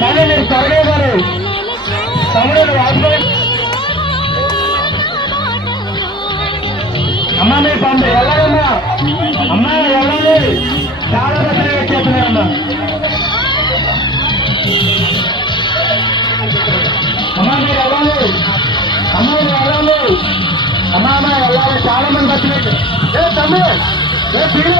కానీ మీరు త్వరగా గారు తమిళ వాజ్పేయి అమ్మ మీరు పంపి వెళ్ళాలమ్మా అమ్మ వెళ్ళాలి చాలా దగ్గర వచ్చేస్తున్నారమ్మా అమ్మ మీరు వెళ్ళాలి అమ్మ మీరు వెళ్ళాలి అమ్మ వెళ్ళాలి చాలా మంది వచ్చినట్టు తమ్ముడు తీరు